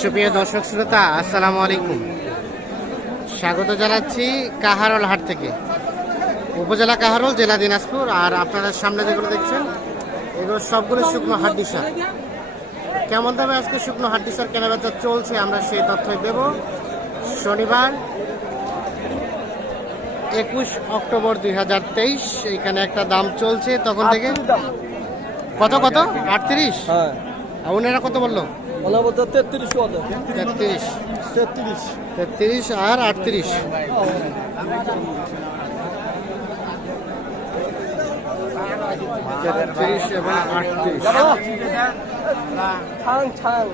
সুপ্রিয় দর্শক শ্রোতা আসসালামু আলাইকুম। স্বাগত জানাচ্ছি কাহারল হাট থেকে। উপজেলা কাহারল জেলা দিনাজপুর আর আপনারা সামনে যেগুলো দেখছেন এগুলো সবগুলো শুকনো হাড্ডিসার কেমন দামে আজকে শুকনো হাড্ডিসার কেনাবেচা চলছে আমরা সেই তথ্যই দেব। শনিবার একুশ অক্টোবর দুই হাজার তেইশ এখানে একটা দাম চলছে তখন থেকে কত কত? আটত্রিশ? হ্যাঁ। ওনারা কত বলল? ওনার মধ্যে তেত্রিশ তেত্রিশ। তেত্রিশ। তেত্রিশ আর আটত্রিশ। তেত্রিশ এবং আটত্রিশ। ছাং ছাং।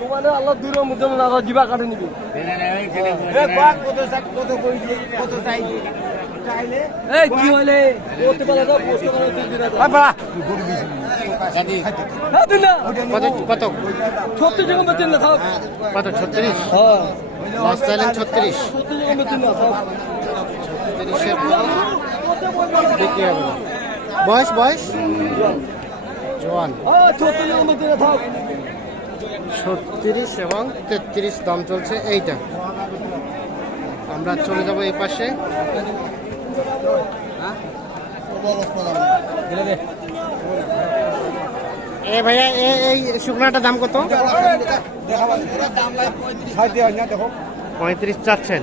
তোমাদের আল্লাহ দূরের মধ্যে না জিবা কাটে নিবি। এই কি হইলে? কত কত? জায়গা বেতন না থাক। কত ছত্রিশ? হ্যাঁ। চাইলেন ছত্রিশ। ছত্রিশের বিক্রি হবে বয়স বয়স? জোয়ান। হ্যাঁ ছত্রিশ এবং তেত্রিশ দাম চলছে এইটা। আমরা চলে যাব এই পাশে। এ ভাইয়া এই শুকনাটার দাম কত? পঁয়ত্রিশ চাচ্ছেন।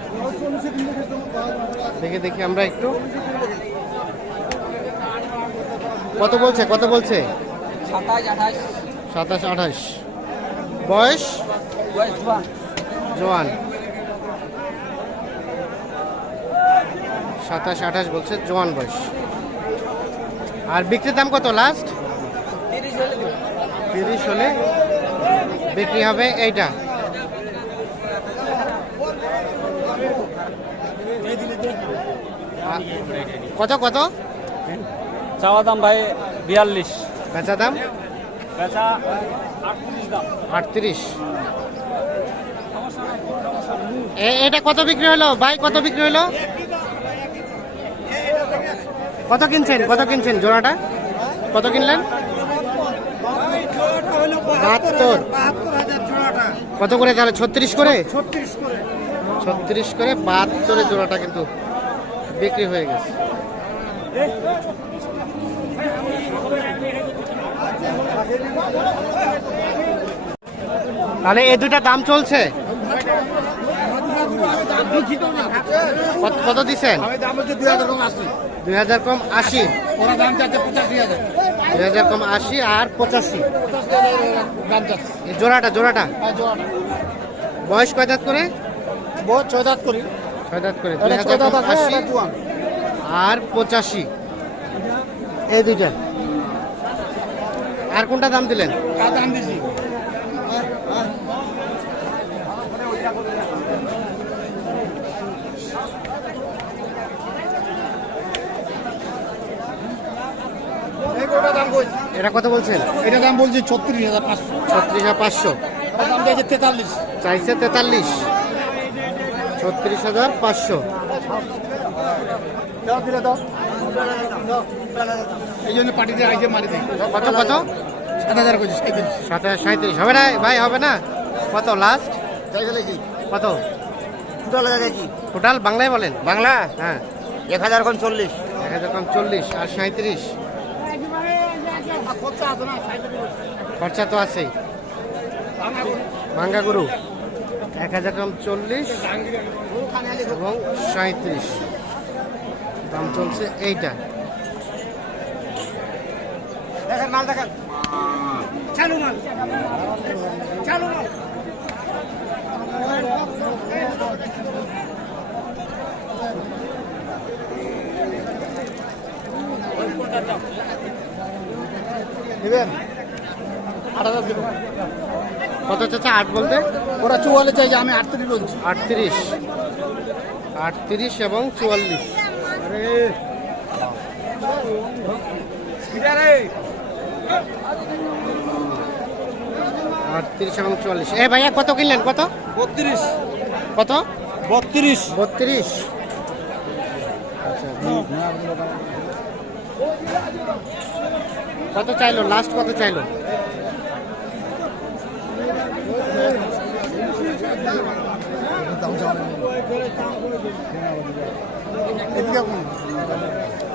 দেখে, দেখি আমরা একটু। কত বলছে কত বলছে? সাতাশ, আঠাশ। বয়স? জোয়ান। সাতাশ, আঠাশ বলছে, জোয়ান বয়স। আর বিক্রির দাম কত লাস্ট। তিরিশ হলে বিক্রি হবে এইটা। কত কত? চাওয়া দাম ভাই বিয়াল্লিশ। বেচা দাম? বেচা আটত্রিশ এটা কত বিক্রি হলো? ভাই কত বিক্রি হলো? কত কিনছেন? কত কিনছেন জোড়াটা? কত কিনলেন? বাহাত্তর। কত করে তাহলে? ছত্রিশ করে? ছত্রিশ করে। বাহাত্তরের জোড়াটা কিন্তু বিক্রি হয়ে গেছে। তাহলে এ দুটা দাম চলছে? কত- দিচ্ছেন দুই হাজার কম আশি। দুই হাজার কম আশি। আর পঁচাশি। জোড়াটা জোড়াটা? বয়স কয় দাঁত করে? ছয় দাঁত করে। দুই হাজার কম আশি আর পঁচাশি। এই দুইটা। আর কোনটা দাম দিলেন? এটা কত বলছেন? এটা দাম বলছি ছত্রিশ হাজার পাঁচশো। ছত্রিশ হাজার পাঁচশো। দাম তেতাল্লিশ। চাইছে তেতাল্লিশ। ছত্রিশ হাজার পাঁচশো। এই জন্য পার্টিতে মারি দিই কত কত? সাত হাজার করছি সাঁত্রিশ। সাত হাজার সাঁত্রিশ। হবে না ভাই হবে না। কত লাস্ট কত? টোটাল বাংলায় বলেন। বাংলা? হ্যাঁ। এক হাজার চল্লিশ। এক হাজার কম চল্লিশ আর সাঁত্রিশ। খরচা তো আছেই। ভাঙ্গা গরু, এক হাজার গ্রাম চল্লিশ এবং সাঁত্রিশ দাম চলছে এইটা। মাল চালু মাল চালু মাল দিবেন আট হাজার দেবেন কত চাচা আট বলতে? ওরা চুয়ালে চাই যে আমি আটত্রিশ বলছি। আটত্রিশ। আটত্রিশ এবং চুয়াল্লিশ। আটত্রিশ এবং চুয়াল্লিশ। এ ভাইয়া কত কিনলেন? কত? বত্রিশ। কত? বত্রিশ। বত্রিশ। আচ্ছা কত চাইলো? লাস্ট কত চাইলো?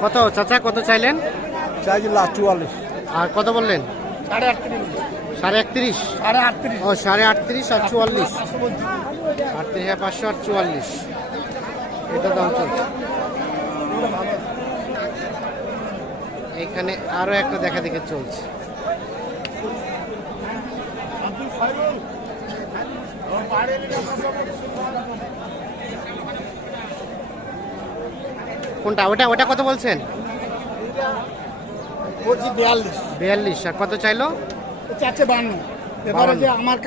কত? চাচা কত চাইলেন? চাইছি লাস্ট চুয়াল্লিশ। আর কত বললেন? সাড়ে আটত্রিশ। সাড়ে একত্রিশ সাড়ে আটত্রিশ। ও সাড়ে আটত্রিশ আর চুয়াল্লিশ। আটত্রিশ হাজার পাঁচশো আর চুয়াল্লিশ। এটা দাম চলছে। এখানে আরও একটা দেখা দেখে চলছে। কোনটা? ওটা ওটা কত বলছেন? বলছি বিয়াল্লিশ। আর কত চাইলো? চারটে বান্ন। এবারে। যে আমার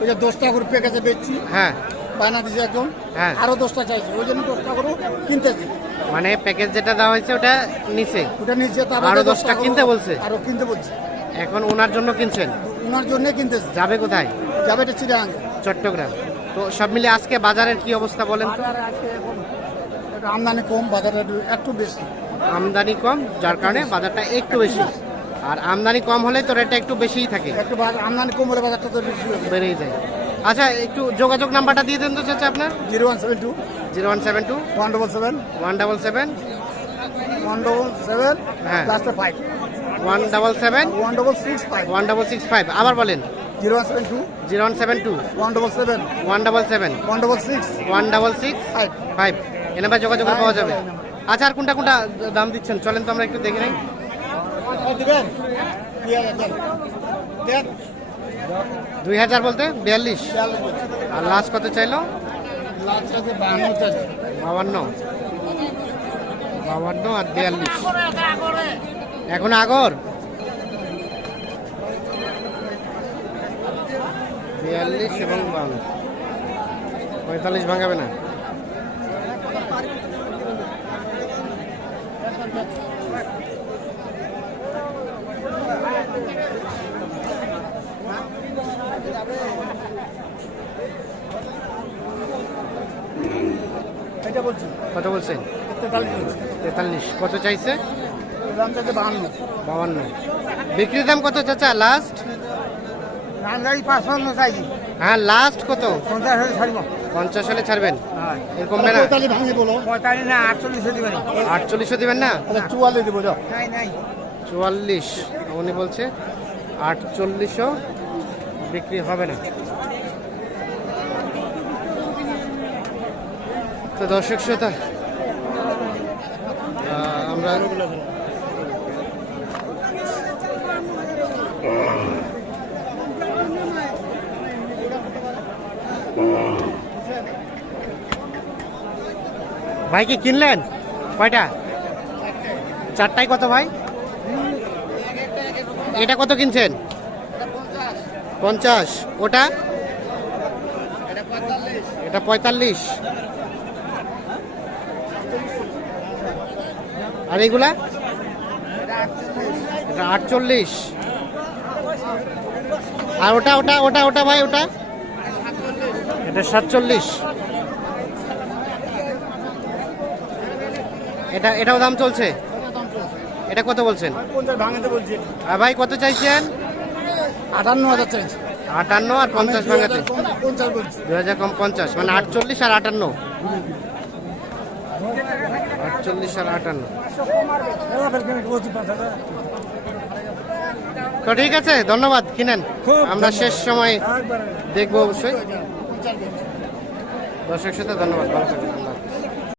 ওই যে দশটা করে প্যাকেজে বেচছি হ্যাঁ। বায়না দিছে একজন হ্যাঁ। আরও দশটা চাইছে। ওই জন্য দশটা করে কিনতেছি। মানে প্যাকেজ যেটা দেওয়া হয়েছে ওটা নিচে। ওটা নিচে আরও দশটা কিনতে বলছে? আরও কিনতে বলছে। এখন ওনার জন্য কিনছেন? ওনার জন্য কিনতে যাবে কোথায়? যাবে এটা চিরাঙ্গে চট্টগ্রাম। তো সব মিলে আজকে বাজারের কি অবস্থা বলেন আমদানি কম বাজারে একটু- বেশি। আমদানি কম যার কারণে বাজারটা একটু বেশি। আর আমদানি কম হলে তো রেটটা একটু বেশিই থাকে। একটু বাজার- আমদানি কম হলে বাজারটা তো বেশি বেড়েই যায়। আচ্ছা একটু যোগাযোগ নাম্বারটা দিয়ে দেন তো চাচা আপনার zero one seven two zero one seven two one double seven one double seven one double seven হ্যাঁ। লাস্টে five one double seven one double six five one double six five আবার বলেন zero one seven two zero one seven two one double seven one double seven one double six one double six five five এ number যোগাযোগ পাওয়া যাবে আচ্ছা আর কোনটা কোনটা দাম দিচ্ছেন চলেন তো আমরা একটু দেখে নিই দিবেন দেন দুই হাজার বলতে? বিয়াল্লিশ। আর লাস্ট কত চাইলো? বাবান্ন বাবান্ন আর বিয়াল্লিশ। এখন আগর? বিয়াল্লিশ এবং পঁয়তাল্লিশ ভাঙাবে না। বলছি কত বলছেন? তেতাল্লিশ। তেতাল্লিশ। কত চাইছে? দাম চাইছে বাহান্ন। বিক্রির দাম কত চাচা লাস্ট পাঁচপান্ন হ্যাঁ লাস্ট কত? পঞ্চাশ ছাড়ব। পঞ্চাশ হলে ছাড়বেন? এরকম না? পঁয়তাল্লিশ ভাঙি বলো। পঁয়তাল্লিশ না আটচল্লিশে দিবেন আটচল্লিশও দিবেন না? চুয়াল্লিশ দেবো যাও। নাই নাই। চুয়াল্লিশ। উনি বলছে আটচল্লিশও বিক্রি হবে না। তো দর্শক শ্রোতা। আমরা ভাই কি কিনলেন? কয়টা? চারটায় কত ভাই? এটা কত কিনছেন? পঞ্চাশ। ওটা? এটা পঁয়তাল্লিশ। আর এগুলা? এটা আটচল্লিশ। আর ওটা ওটা ওটা ওটা ভাই ওটা? এটা সাতচল্লিশ। এটা এটাও দাম চলছে? এটা কত বলছেন? ভাঙাতে আর ভাই কত চাইছেন? আটান্ন হাজার চাইছি। আটান্ন আর পঞ্চাশ ভাঙাতে। পঞ্চাশ। দু হাজার কম পঞ্চাশ মানে আটচল্লিশ আর আটান্ন। আটচল্লিশ আর আটান্ন। তো ঠিক আছে ধন্যবাদ কিনেন। আমরা শেষ সময় দেখব অবশ্যই। দর্শক সাথে ধন্যবাদ ভালো থাকবেন।